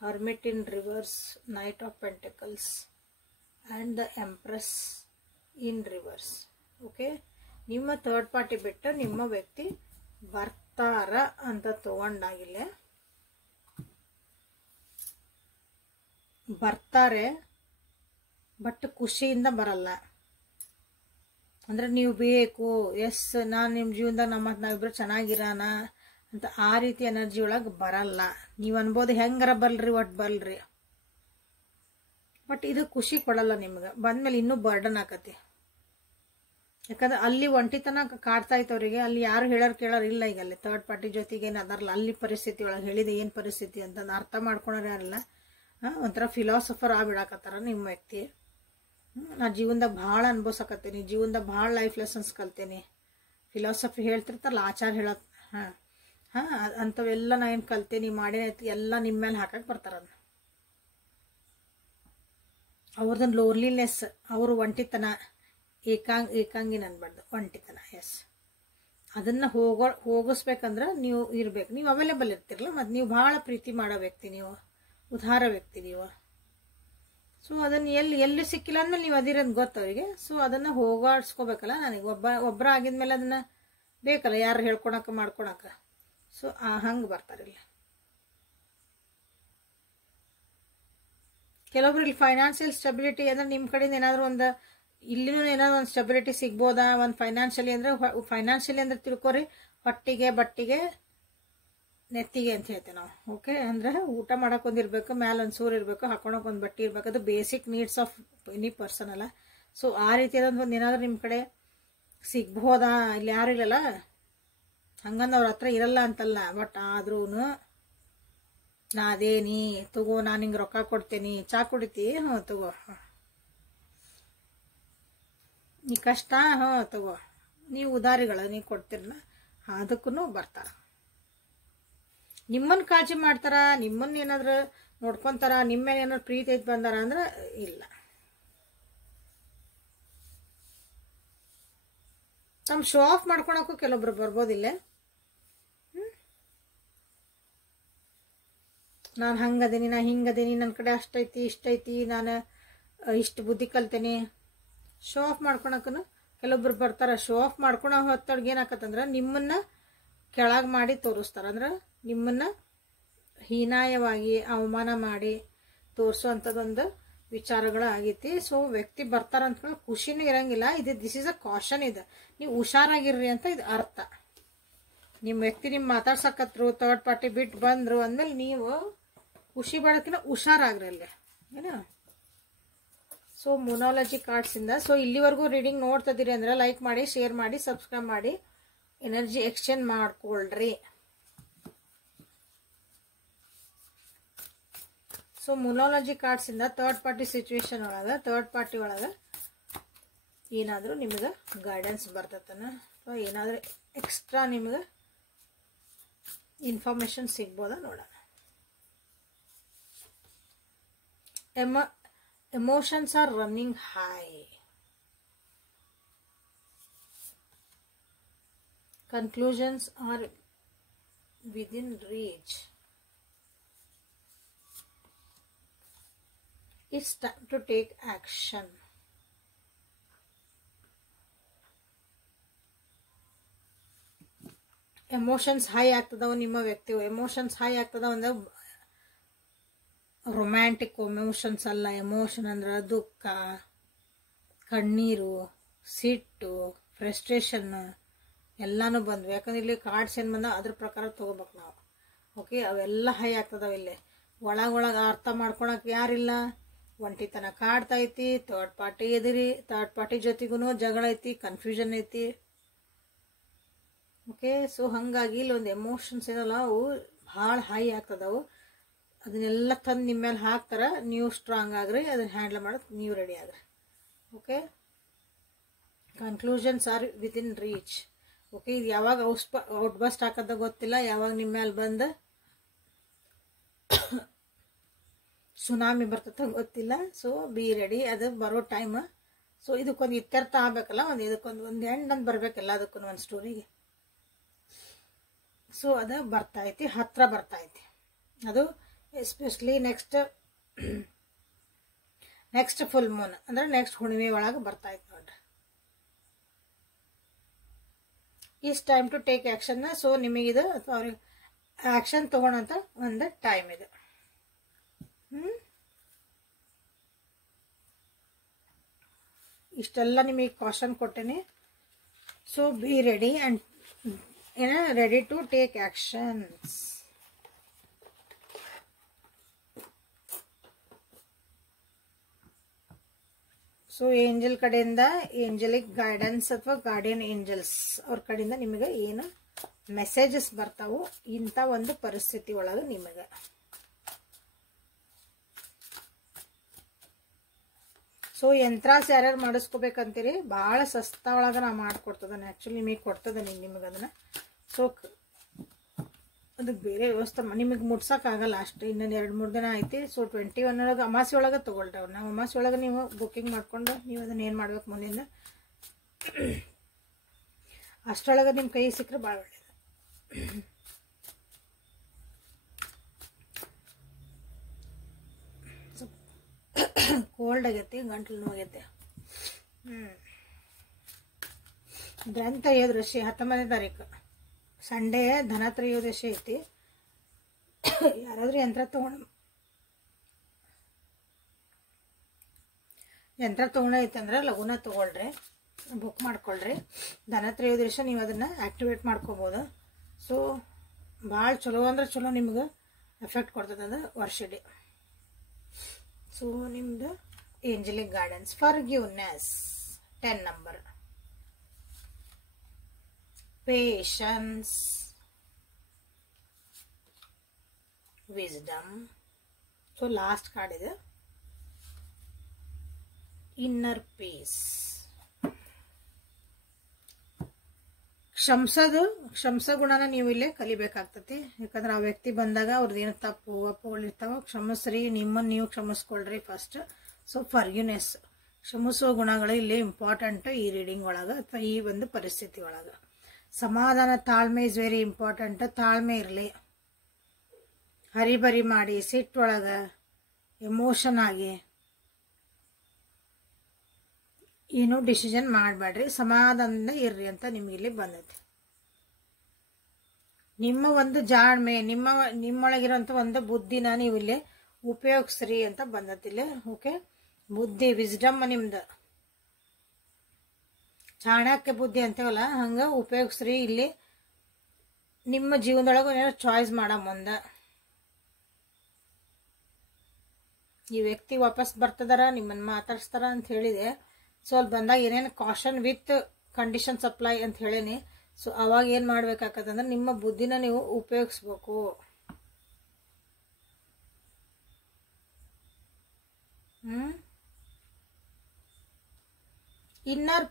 Hermit in reverse, Knight of Pentacles and the Empress in reverse. Okay, ನಿಮ್ಮ ಥರ್ಡ್ ಪಾರ್ಟಿ ಬಿಟ್ಟು ನಿಮ್ಮ ವ್ಯಕ್ತಿ ಬರ್ತಾರ ಅಂತ ತಗೊಂಡಾಗಿಲ್ಲ. ಬರ್ತಾರೆ, ಬಟ್ ಖುಷಿಯಿಂದ ಬರಲ್ಲ. ಅಂದ್ರೆ ನೀವು ಬೇಕು, ಎಸ್ ನಾನು ನಿಮ್ಮ ಜೀವನದಾಗ ನಾವಿಬ್ರು ಚೆನ್ನಾಗಿರೋಣ ಅಂತ ಆ ರೀತಿ ಎನರ್ಜಿ ಒಳಗೆ ಬರಲ್ಲ. ನೀವು ಅನ್ಬೋದು ಹೆಂಗಾರ ಬಲ್ರಿ, ಒಟ್ಟು ಬಲ್ರಿ, ಬಟ್ ಇದು ಖುಷಿ ಕೊಡಲ್ಲ ನಿಮ್ಗೆ. ಬಂದ್ಮೇಲೆ ಇನ್ನೂ ಬರ್ಡನ್ ಆಕತಿ. ಯಾಕಂದ್ರೆ ಅಲ್ಲಿ ಒಂಟಿತನ ಕಾಡ್ತಾ ಇತ್ತು ಅವರಿಗೆ. ಅಲ್ಲಿ ಯಾರು ಕೇಳೋರು ಇಲ್ಲ. ಈಗ ಅಲ್ಲಿ ಥರ್ಡ್ ಪಾರ್ಟಿ ಜೊತೆಗೆ ಏನು ಅದಾರಲ್ಲ, ಅಲ್ಲಿ ಪರಿಸ್ಥಿತಿ ಒಳಗೆ ಹೇಳಿದೆ ಏನು ಪರಿಸ್ಥಿತಿ ಅಂತ ಅರ್ಥ ಮಾಡ್ಕೊಳೋರು ಯಾರಿಲ್ಲ. ಒಂಥರ ಫಿಲಾಸಫರ್ ಆಗ್ಬಿಡಾಕತ್ತಾರ ನಿಮ್ಮ ವ್ಯಕ್ತಿ. ನಾ ಜೀವನದಾಗ ಭಾಳ ಅನ್ಭವಿಸಕತ್ತೀನಿ, ಜೀವನದಾಗ ಭಾಳ ಲೈಫ್ ಲೆಸನ್ಸ್ ಕಲ್ತೀನಿ, ಫಿಲಾಸಫಿ ಹೇಳ್ತಿರ್ತಾರಲ್ಲ, ಆಚಾರ ಹೇಳತ್. ಹಾಂ ಅಂಥವೆಲ್ಲ ನಾ ಏನು ಕಲ್ತೀನಿ ಮಾಡೇನೈತಿ ಎಲ್ಲ ನಿಮ್ಮ ಮೇಲೆ ಹಾಕಕ್ಕೆ ಬರ್ತಾರೆ ಅದನ್ನ. ಅವ್ರದನ್ನ ಲೋನ್ಲಿನೆಸ್, ಅವರು ಒಂಟಿತನ, ಏಕಾಂಗಿ ಅನ್ಬಾರ್ದು, ಒಂಟಿತನ. ಎಸ್, ಅದನ್ನು ಹೋಗಿಸ್ಬೇಕಂದ್ರೆ ನೀವು ಇರ್ಬೇಕು, ನೀವು ಅವೈಲೇಬಲ್ ಇರ್ತಿರಲ್ಲ, ಮತ್ತು ನೀವು ಭಾಳ ಪ್ರೀತಿ ಮಾಡೋ ವ್ಯಕ್ತಿ, ನೀವು ಉದಾರ ವ್ಯಕ್ತಿ ನೀವು. ಸೊ ಅದನ್ನು ಎಲ್ಲಿ ಸಿಕ್ಕಿಲ್ಲ ಅಂದಮೇಲೆ ನೀವು ಅದಿರೋದು ಗೊತ್ತು ಅವರಿಗೆ. ಸೊ ಅದನ್ನು ಹೋಗಾಡ್ಸ್ಕೋಬೇಕಲ್ಲ. ನನಗೆ ಒಬ್ಬರ ಆಗಿದ್ಮೇಲೆ ಅದನ್ನು ಬೇಕಲ್ಲ ಯಾರು ಹೇಳ್ಕೊಳಕ್ಕೆ ಮಾಡ್ಕೊಳಕ್ಕೆ. ಸೊ ಹಂಗೆ ಬರ್ತಾರಿಲ್ಲ. ಕೆಲವೊಬ್ರು ಇಲ್ಲಿ ಫೈನಾನ್ಷಿಯಲ್ ಸ್ಟೆಬಿಲಿಟಿ ಅಂದರೆ ನಿಮ್ಮ ಕಡೆಯಿಂದ ಏನಾದರೂ ಒಂದು ಇಲ್ಲಿನೂ ಏನಾದ್ರು ಒಂದು ಸ್ಟೆಬಿಲಿಟಿ ಸಿಗ್ಬೋದಾ ಒಂದು ಫೈನಾನ್ಷಿಯಲಿ ಅಂದರೆ ತಿಳ್ಕೊರಿ, ಹೊಟ್ಟಿಗೆ ಬಟ್ಟಿಗೆ ನೆತ್ತಿಗೆ ಅಂತ ಹೇಳ್ತೇವೆ ನಾವು. ಓಕೆ, ಅಂದರೆ ಊಟ ಮಾಡೋಕೆ ಒಂದಿರಬೇಕು, ಮ್ಯಾಲೆ ಒಂದು ಸೂರು ಇರಬೇಕು, ಹಾಕೊಳಕ್ಕೆ ಒಂದು ಬಟ್ಟೆ ಇರಬೇಕು. ಅದು basic needs of any person ಅಲ್ಲ. ಸೊ ಆ ರೀತಿಯಾದ ಒಂದು ಏನಾದರೂ ನಿಮ್ಮ ಕಡೆ ಸಿಗ್ಬೋದಾ? ಇಲ್ಲಿ ಯಾರು ಇಲ್ಲಲ್ಲ, ಹಂಗಂದು ಅವ್ರ ಹತ್ರ ಇರಲ್ಲ ಅಂತಲ್ಲ. ಬಟ್ ಆದ್ರೂ ನಾ ಅದೇನಿ ತಗೋ, ನಾನು ಹಿಂಗೆ ರೊಕ್ಕ ಕೊಡ್ತೇನೆ, ಚಾ ಕುಡಿತಿ, ಹ್ಞೂ ತಗೋ, ನೀ ಕಷ್ಟ, ಹ್ಞೂ ತಗೋ, ನೀವು ಉದಾರಿಗಳ ನೀವು ಕೊಡ್ತಿರಲ್ಲ, ಅದಕ್ಕೂ ಬರ್ತಾರ. ನಿಮ್ಮನ್ನು ಕಾಳಜಿ ಮಾಡ್ತಾರ, ನಿಮ್ಮನ್ನು ಏನಾದ್ರು ನೋಡ್ಕೊತಾರ, ನಿಮ್ಮ ಮೇಲೆ ಏನಾದ್ರು ಪ್ರೀತಿ ಐತಿ ಬಂದಾರ ಅಂದ್ರೆ ಇಲ್ಲ. ತಮ್ಮ ಶೋ ಆಫ್ ಮಾಡ್ಕೊಳಕ್ಕೂ ಕೆಲವೊಬ್ರು ಬರ್ಬೋದಿಲ್ಲ. ನಾನು ಹಂಗದೇನಿ, ನಾ ಹಿಂಗದೇನಿ, ನನ್ನ ಕಡೆ ಅಷ್ಟೈತಿ ಇಷ್ಟೈತಿ, ನಾನು ಇಷ್ಟು ಬುದ್ಧಿ ಕಲ್ತೇನೆ. ಶೋ ಆಫ್ ಮಾಡ್ಕೊಳಕ್ಕೂ ಕೆಲವೊಬ್ರು ಬರ್ತಾರ. ಶೋ ಆಫ್ ಮಾಡ್ಕೊಳೋ ಹೊತ್ತೊಳಗೆ ಏನಾಕತ್ತಂದ್ರೆ ನಿಮ್ಮನ್ನ ಕೆಳಗೆ ಮಾಡಿ ತೋರಿಸ್ತಾರೆ. ಅಂದ್ರೆ ನಿಮ್ಮನ್ನ ಹೀನಾಯವಾಗಿ ಅವಮಾನ ಮಾಡಿ ತೋರಿಸೋವಂಥದ್ದೊಂದು ವಿಚಾರಗಳು ಆಗೈತಿ. ಸೊ ವ್ಯಕ್ತಿ ಬರ್ತಾರ ಅಂದ್ಕೊಂಡು ಖುಷಿನೂ ಇರಂಗಿಲ್ಲ. This is a caution. ಇದು ನೀವು ಹುಷಾರಾಗಿರ್ರಿ ಅಂತ ಇದು ಅರ್ಥ. ನಿಮ್ಮ ವ್ಯಕ್ತಿ ನಿಮ್ಮ ಮಾತಾಡ್ಸಕತ್ರು, ಥರ್ಡ್ ಪಾರ್ಟಿ ಬಿಟ್ಟು ಬಂದರು ಅಂದಮೇಲೆ ನೀವು ಖುಷಿ ಪಡೋಕ್ಕಿಂತ ಹುಷಾರಾಗ್ರಿ ಅಲ್ಲೇ ಏನ. ಸೊ ಮೊನಾಲಜಿ ಕಾರ್ಡ್ಸಿಂದ ಸೊ ಇಲ್ಲಿವರೆಗೂ ರೀಡಿಂಗ್ ನೋಡ್ತಿದ್ದೀರಿ ಅಂದ್ರೆ ಲೈಕ್ ಮಾಡಿ, ಶೇರ್ ಮಾಡಿ, ಸಬ್ಸ್ಕ್ರೈಬ್ ಮಾಡಿ, ಎನರ್ಜಿ ಎಕ್ಸ್ಚೇಂಜ್ ಮಾಡ್ಕೊಳ್ರಿ. ಸೊ ಮೊನಾಲಜಿ ಕಾರ್ಡ್ಸಿಂದ ಥರ್ಡ್ ಪಾರ್ಟಿ ಸಿಚುವೇಶನ್ ಒಳಗೆ, ಥರ್ಡ್ ಪಾರ್ಟಿ ಒಳಗೆ ಏನಾದರೂ ನಿಮಗೆ ಗೈಡೆನ್ಸ್ ಬರ್ತತನ ಅಥವಾ ಏನಾದರೂ ಎಕ್ಸ್ಟ್ರಾ ನಿಮಗೆ ಇನ್ಫಾರ್ಮೇಶನ್ ಸಿಗ್ಬೋದಾ ನೋಡೋಣ. Emotions are running high. Conclusions are within reach. It's time to take action. Emotions high ಆಗ್ತದವ ನಿಮ್ಮ ವ್ಯಕ್ತಿವು. ಎಮೋಷನ್ಸ್ ಹೈ ಆಗ್ತದ ಅಂದ್ರೆ ರೊಮ್ಯಾಂಟಿಕ್ ಎಮೋಷನ್ಸ್ ಅಲ್ಲ. ಎಮೋಷನ್ ಅಂದ್ರೆ ದುಃಖ, ಕಣ್ಣೀರು, ಸಿಟ್ಟು, ಫ್ರಸ್ಟ್ರೇಷನ್ ಎಲ್ಲಾನು ಬಂದ್ವು. ಯಾಕಂದ್ರೆ ಇಲ್ಲಿ ಕಾರ್ಡ್ಸ್ ಏನು ಬಂದ ಅದ್ರ ಪ್ರಕಾರ ತೊಗೋಬೇಕು ನಾವು. ಓಕೆ, ಅವೆಲ್ಲ ಹೈ ಆಗ್ತದವ. ಇಲ್ಲಿ ಒಳಗೊಳಗೆ ಅರ್ಥ ಮಾಡ್ಕೊಳಕ್ಕೆ ಯಾರಿಲ್ಲ, ಒಂಟಿತನ ಕಾಡ್ತೈತಿ, ಥರ್ಡ್ ಪಾರ್ಟಿ ಎದಿರಿ, ಥರ್ಡ್ ಪಾರ್ಟಿ ಜೊತೆಗೂ ಜಗಳ ಐತಿ, ಕನ್ಫ್ಯೂಷನ್ ಐತಿ. ಓಕೆ, ಸೊ ಹಾಗಾಗಿ ಇಲ್ಲಿ ಒಂದು ಎಮೋಷನ್ಸ್ ಏನಲ್ಲ ಅವು ಭಾಳ ಹೈ ಆಗ್ತದವು. ಅದನ್ನೆಲ್ಲ ತಂದು ನಿಮ್ಮ ಮೇಲೆ ಹಾಕ್ತಾರ. ನೀವು ಸ್ಟ್ರಾಂಗ್ ಆಗ್ರಿ, ಅದನ್ನ ಹ್ಯಾಂಡಲ್ ಮಾಡೋದು ನೀವು ರೆಡಿ ಆಗ್ರಿ. Okay, conclusions are within reach. Okay, ಇದು ಯಾವಾಗ ಔಟ್ ಬಸ್ಟ್ ಹಾಕೋದ ಗೊತ್ತಿಲ್ಲ, ಯಾವಾಗ ನಿಮ್ಮ ಮೇಲೆ ಬಂದು ಸುನಾಮಿ ಬರ್ತದ ಗೊತ್ತಿಲ್ಲ. ಸೊ ಬಿ ರೆಡಿ, ಅದು ಬರೋ ಟೈಮ್. ಸೊ ಇದಕ್ಕೊಂದು ಇತ್ಯರ್ಥ ಆಗ್ಬೇಕಲ್ಲ, ಇದಕ್ಕೊಂದು ಎಂಡ್ ಅಂತ ಬರ್ಬೇಕಲ್ಲ ಅದಕ್ಕೂ ಒಂದು ಸ್ಟೋರಿಗೆ. ಸೊ ಅದು ಬರ್ತೈತಿ, ಹತ್ರ ಬರ್ತೈತಿ. ಅದು ಎಸ್ಪೆಷಲಿ ನೆಕ್ಸ್ಟ್ ಫುಲ್ ಮೂನ್ ಅಂದ್ರೆ ನೆಕ್ಸ್ಟ್ ಹುಣ್ಣಿಮೆ ಒಳಗೆ ಬರ್ತೈತಿ ನೋಡ್ರಿ. Is time to take action. So ನಿಮಗಿದು ಅವ್ರಿಗೆ ಆ್ಯಕ್ಷನ್ ತಗೊಳಂತ ಒಂದು ಟೈಮ್ ಇದು. ಇಷ್ಟೆಲ್ಲ ನಿಮಗೆ ಕಾಷನ್ ಕೊಟ್ಟೇನೆ. So be ready and ready to take actions. So angel ಕಡೆಯಿಂದ ಏಂಜಲಿಕ್ ಗೈಡೆನ್ಸ್ ಅಥವಾ ಗಾರ್ಡಿಯನ್ ಏಂಜಲ್ಸ್ ಅವ್ರ ಕಡೆಯಿಂದ ನಿಮಗೆ ಏನು ಮೆಸೇಜಸ್ ಬರ್ತಾವು ಇಂಥ ಒಂದು ಪರಿಸ್ಥಿತಿ ಒಳಗೆ ನಿಮಗೆ. ಸೊ ಯಂತ್ರಾಸ್ ಯಾರ್ಯಾರು ಮಾಡಿಸ್ಕೋಬೇಕಂತೀರಿ, ಭಾಳ ಸಸ್ತಾ ಒಳಗೆ ನಾ ಮಾಡಿಕೊಡ್ತದನೆ. ಆ್ಯಕ್ಚುಲಿ ನಿಮಗೆ ಕೊಡ್ತದೆ ನಿಮಗೆ ಅದನ್ನು. ಸೊ ಅದಕ್ಕೆ ಬೇರೆ ವ್ಯವಸ್ಥೆ ನಿಮಗೆ ಮುಟ್ಸೋಕ್ಕಾಗಲ್ಲ ಅಷ್ಟು. ಇನ್ನೊಂದು 2-3 ದಿನ ಐತಿ. ಸೊ 21 ಒಳಗೆ ಅಮಾಸೆ ಒಳಗೆ ತೊಗೊಳ್ರಿ ಅವ್ರನ್ನ. ಅಮಾಸೆ ಒಳಗೆ ನೀವು ಬುಕ್ಕಿಂಗ್ ಮಾಡ್ಕೊಂಡು ನೀವು ಅದನ್ನು ಏನು ಮಾಡ್ಬೇಕು ಮುಂದಿಂದ ಅಷ್ಟರೊಳಗೆ ನಿಮ್ಮ ಕೈ ಸಿಕ್ಕರೆ ಭಾಳ ಒಳ್ಳೆಯದು. ಕೋಲ್ಡ್ ಆಗೈತಿ, ಗಂಟಲು ನೋವಾಗೈತೆ. ಧನತ್ರಯೋದಶಿ 19ನೇ ತಾರೀಕು ಸಂಡೇ ಧನತ್ರಯೋದಶಿ ಐತಿ. ಯಾರಾದ್ರೂ ಯಂತ್ರ ತೊಗೊಂಡೈತಂದ್ರೆ ಲಘುನ ತೊಗೊಳ್ರಿ, ಬುಕ್ ಮಾಡ್ಕೊಳ್ರಿ. ಧನತ್ರಯೋದಶಿ ನೀವು ಅದನ್ನು ಆ್ಯಕ್ಟಿವೇಟ್ ಮಾಡ್ಕೋಬೋದು. ಸೊ ಭಾಳ ಚಲೋ ಅಂದ್ರೆ ಚಲೋ ನಿಮ್ಗೆ ಎಫೆಕ್ಟ್ ಕೊಡ್ತದೆ ಅದು ವರ್ಷಿಡೇ. ಸೊ ನಿಮ್ಮದು Angelique guidance, forgiveness 10 number, patience, wisdom. So last card ಇದೆ ಇನ್ನರ್ ಪೀಸ್. ಕ್ಷಮಿಸೋ ಗುಣನ ನೀವು ಇಲ್ಲೇ ಕಲಿಬೇಕಾಗ್ತತಿ. ಯಾಕಂದ್ರೆ ಆ ವ್ಯಕ್ತಿ ಬಂದಾಗ ಅವ್ರದ್ದು ಏನು ತಪ್ಪು ಅಪ್ಪುಗಳಿರ್ತಾವ, ಕ್ಷಮಿಸ್ರಿ, ನಿಮ್ಮನ್ನು ನೀವು ಕ್ಷಮಿಸ್ಕೊಳ್ರಿ ಫಸ್ಟ್. ಸೊ ಫರ್ಗ್ಯೂನೆಸ್, ಕ್ಷಮಿಸುವ ಗುಣಗಳು ಇಲ್ಲಿ ಇಂಪಾರ್ಟೆಂಟ್ ಈ ರೀಡಿಂಗ್ ಒಳಗೆ ಅಥವಾ ಈ ಒಂದು ಪರಿಸ್ಥಿತಿ ಒಳಗೆ. ಸಮಾಧಾನ, ತಾಳ್ಮೆ ಇಸ್ ವೆರಿ ಇಂಪಾರ್ಟೆಂಟ್. ತಾಳ್ಮೆ ಇರಲಿ. ಹರಿಬರಿ ಮಾಡಿ ಸಿಟ್ಟೊಳಗೆ ಎಮೋಷನ್ ಆಗಿ ಏನೂ ಡಿಸಿಷನ್ ಮಾಡಬೇಡ್ರಿ, ಸಮಾಧಾನದಿಂದ ಇರ್ರಿ ಅಂತ ನಿಮಗಿಲ್ಲಿ ಬಂದೈತಿ. ನಿಮ್ಮ ಒಂದು ಜಾಣ್ಮೆ, ನಿಮ್ಮೊಳಗಿರೋಂಥ ಒಂದು ಬುದ್ಧಿನ ನೀವು ಇಲ್ಲಿ ಉಪಯೋಗಿಸ್ರಿ ಅಂತ ಬಂದತಿಲ್ಲ. ಓಕೆ, ಬುದ್ಧಿ, ವಿಸ್ಡಮ್ ನಿಮ್ದು ಚಾಣಕ್ಯ ಬುದ್ಧಿ ಅಂತೇವಲ್ಲ ಹಂಗೆ ಉಪಯೋಗಿಸ್ರಿ. ಇಲ್ಲಿ ನಿಮ್ಮ ಜೀವನದೊಳಗೆ ಏನೋ ಚಾಯ್ಸ್ ಮಾಡೋ ಮುಂದೆ ಈ ವ್ಯಕ್ತಿ ವಾಪಸ್ ಬರ್ತದಾರ, ನಿಮ್ಮನ್ನು ಮಾತಾಡ್ಸ್ತಾರ ಅಂತ ಹೇಳಿದೆ. ಸೊ ಅಲ್ಲಿ ಬಂದಾಗ ಏನೇನು ಕಾಷನ್ ವಿತ್ ಕಂಡೀಷನ್ ಸಪ್ಲೈ ಅಂತ ಹೇಳೀನಿ. ಸೊ ಅವಾಗ ಏನು ಮಾಡ್ಬೇಕಾಗತ್ತಂದ್ರೆ ನಿಮ್ಮ ಬುದ್ಧಿನ ನೀವು ಉಪಯೋಗಿಸ್ಬೇಕು. ಇನ್ನರ್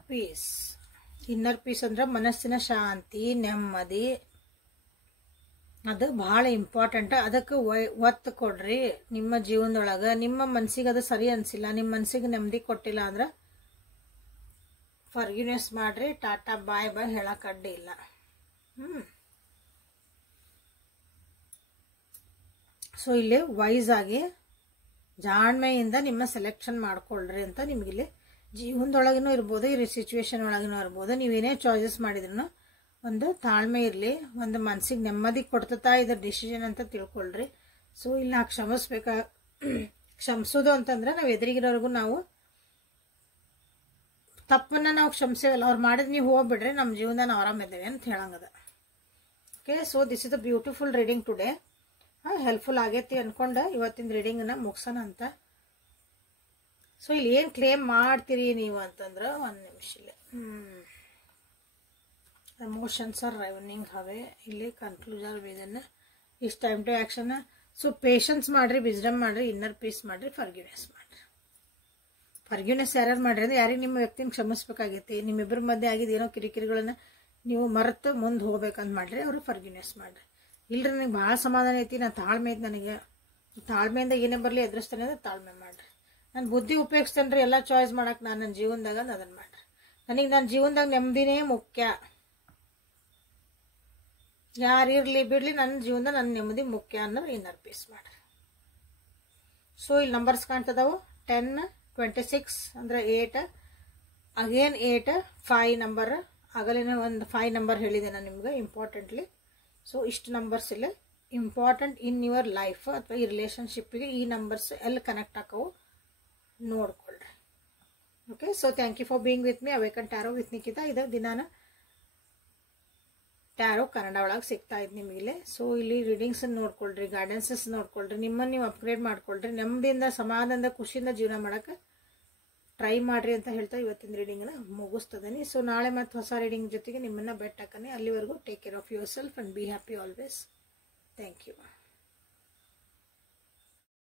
ಪೀಸ್ ಅಂದ್ರೆ ಮನಸ್ಸಿನ ಶಾಂತಿ, ನೆಮ್ಮದಿ, ಅದು ಭಾಳ ಇಂಪಾರ್ಟೆಂಟ್. ಅದಕ್ಕೆ ಒತ್ತು ಕೊಡ್ರಿ. ನಿಮ್ಮ ಜೀವನದೊಳಗೆ ನಿಮ್ಮ ಮನಸ್ಸಿಗೆ ಅದು ಸರಿ ಅನಿಸಿಲ್ಲ, ನಿಮ್ಮ ಮನಸ್ಸಿಗೆ ನೆಮ್ಮದಿ ಕೊಟ್ಟಿಲ್ಲ ಅಂದ್ರೆ ಫರ್ಗ್ಯೂನೆಸ್ ಮಾಡ್ರಿ. ಟಾಟಾ ಬಾಯ್ ಬಾಯ್ ಹೇಳಕ್ಕೆ ಅಡ್ಡಿ ಇಲ್ಲ. ಸೊ ಇಲ್ಲಿ ವೈಸ್ ಆಗಿ ಜಾಣ್ಮೆಯಿಂದ ನಿಮ್ಮ ಸೆಲೆಕ್ಷನ್ ಮಾಡ್ಕೊಳ್ರಿ ಅಂತ ನಿಮಗಿಲ್ಲಿ ಜೀವನದೊಳಗಿನೂ ಇರ್ಬೋದು, ಈ ಸಿಚುವೇಶನ್ ಒಳಗಿನೂ ಇರ್ಬೋದು. ನೀವೇನೇ ಚಾಯ್ಸಸ್ ಮಾಡಿದ್ರು ಒಂದು ತಾಳ್ಮೆ ಇರಲಿ, ಒಂದು ಮನಸ್ಸಿಗೆ ನೆಮ್ಮದಿ ಕೊಡ್ತಾ ಇದ್ರ ಡಿಸಿಷನ್ ಅಂತ ತಿಳ್ಕೊಳ್ರಿ. ಸೊ ಇಲ್ಲಿ ಕ್ಷಮಿಸೋದು ಅಂತಂದ್ರೆ ನಾವು ಎದುರಿಗಿರೋರ್ಗು ನಾವು ತಪ್ಪನ್ನ ನಾವು ಕ್ಷಮಿಸೇವಲ್ಲ, ಅವ್ರು ಮಾಡಿದ್ ನೀವು ಹೋಗ್ಬಿಡ್ರಿ, ನಮ್ಮ ಜೀವನದ ನಾವು ಆರಾಮಿದ್ದೇವೆ ಅಂತ ಹೇಳಂಗದ. Okay, so this is the beautiful reading today. Helpful ಆಗೈತಿ ಅನ್ಕೊಂಡು ಇವತ್ತಿನ ರೀಡಿಂಗನ್ನ ಮುಗಿಸೋಣ ಅಂತ. ಸೊ ಇಲ್ಲಿ ಏನು ಕ್ಲೇಮ್ ಮಾಡ್ತೀರಿ ನೀವು ಅಂತಂದ್ರೆ ಒಂದು ನಿಮಿಷ ಇಲ್ಲಿ ಎಮೋಷನ್ಸ್ ಆರ್ ರೈವನಿಂಗ್ ಹವೆ, ಇಲ್ಲಿ ಕನ್ಕ್ಲೂಷನ್ ಇದನ್ನು ಇಷ್ಟು time to action. So patience ಮಾಡಿರಿ, ವಿಸ್ಡಮ್ ಮಾಡಿರಿ, ಇನ್ನರ್ ಪೀಸ್ ಮಾಡಿರಿ, ಫರ್ಗ್ಯೂನೆಸ್ ಮಾಡಿರಿ. ಫರ್ಗ್ಯೂನೆಸ್ ಯಾರ್ಯಾರು ಮಾಡಿರಿ ಅಂದ್ರೆ ಯಾರಿಗೆ ನಿಮ್ಮ ವ್ಯಕ್ತಿನ ಕ್ಷಮಿಸ್ಬೇಕಾಗೈತಿ, ನಿಮ್ಮಿಬ್ಬರ ಮಧ್ಯೆ ಆಗಿದ್ದು ಏನೋ ಕಿರಿಕಿರಿಗಳನ್ನ ನೀವು ಮರೆತು ಮುಂದೆ ಹೋಗ್ಬೇಕಂತ ಮಾಡಿರಿ, ಅವರು ಫರ್ಗ್ಯೂನೆಸ್ ಮಾಡಿರಿ. ಇಲ್ರಿ ನನಗೆ ಭಾಳ ಸಮಾಧಾನ ಐತಿ, ನಾನು ತಾಳ್ಮೆ ಐತಿ, ನನಗೆ ತಾಳ್ಮೆಯಿಂದ ಏನೇ ಬರಲಿ ಎದುರಿಸ್ತಾನೆ ಅಂದ್ರೆ ತಾಳ್ಮೆ ಮಾಡಿರಿ. ನಾನು ಬುದ್ಧಿ ಉಪಯೋಗಿಸ್ತೇನೆ ರೀ ಎಲ್ಲ ಚಾಯ್ಸ್ ಮಾಡಕ್ಕೆ, ನಾನು ನನ್ನ ಜೀವನದಾಗ ಅದನ್ನು ಮಾಡಿರಿ. ನನಗೆ ನನ್ನ ಜೀವನದಾಗ ನೆಮ್ಮದಿನೇ ಮುಖ್ಯ. ಯಾರು ಇರಲಿ ಬಿಡಲಿ, ನನ್ನ ಜೀವನದ ನನ್ನ ನೆಮ್ಮದಿ ಮುಖ್ಯ ಅನ್ನೋರು ಇನ್ನರ್ ಪೀಸ್ ಮಾಡಿರಿ. ಸೊ ಇಲ್ಲಿ ನಂಬರ್ಸ್ ಕಾಣ್ತದವು 10, 26 ಅಂದರೆ 8, ಅಗೇನ್ 8, 5 ನಂಬರ್. ಆಗಲೇ ಒಂದು 5 ನಂಬರ್ ಹೇಳಿದೆ ನಾನು ನಿಮ್ಗೆ ಇಂಪಾರ್ಟೆಂಟ್ಲಿ. ಸೊ ಇಷ್ಟು ನಂಬರ್ಸ್ ಇಲ್ಲ ಇಂಪಾರ್ಟೆಂಟ್ ಇನ್ ಯುವರ್ ಲೈಫ್ ಅಥವಾ ಈ ರಿಲೇಷನ್ಶಿಪ್ಪಿಗೆ ಈ ನಂಬರ್ಸ್ ಎಲ್ಲಿ ಕನೆಕ್ಟ್ ಆಕವು ನೋಡ್ಕೊಳ್ರಿ. Okay, so thank you for being with me. Awaken tarot with Nikhita. ಇದು ದಿನಾನ ಟ್ಯಾರೋ ಕನ್ನಡ ಒಳಗೆ ಸಿಗ್ತಾ ಇದ್ದು ನಿಮಗಿಲ್ಲಿ. ಸೊ ಇಲ್ಲಿ ರೀಡಿಂಗ್ಸ್ ನೋಡ್ಕೊಳ್ರಿ, ಗೈಡೆನ್ಸಸ್ ನೋಡ್ಕೊಳ್ರಿ, ನಿಮ್ಮನ್ನು ನೀವು ಅಪ್ಗ್ರೇಡ್ ಮಾಡ್ಕೊಳ್ರಿ, ನೆಮ್ಮದಿಯಿಂದ ಸಮಾಧಾನದಿಂದ ಖುಷಿಯಿಂದ ಜೀವನ ಮಾಡೋಕ್ಕೆ ಟ್ರೈ ಮಾಡ್ರಿ ಅಂತ ಹೇಳ್ತಾ ಇವತ್ತಿನ ರೀಡಿಂಗನ್ನ ಮುಗಿಸ್ತದೀನಿ. ಸೊ ನಾಳೆ ಮತ್ತು ಹೊಸ ರೀಡಿಂಗ್ ಜೊತೆಗೆ ನಿಮ್ಮನ್ನು ಬೆಟ್ ಹಾಕನೆ. ಅಲ್ಲಿವರೆಗೂ take care of yourself and be happy always. Thank you.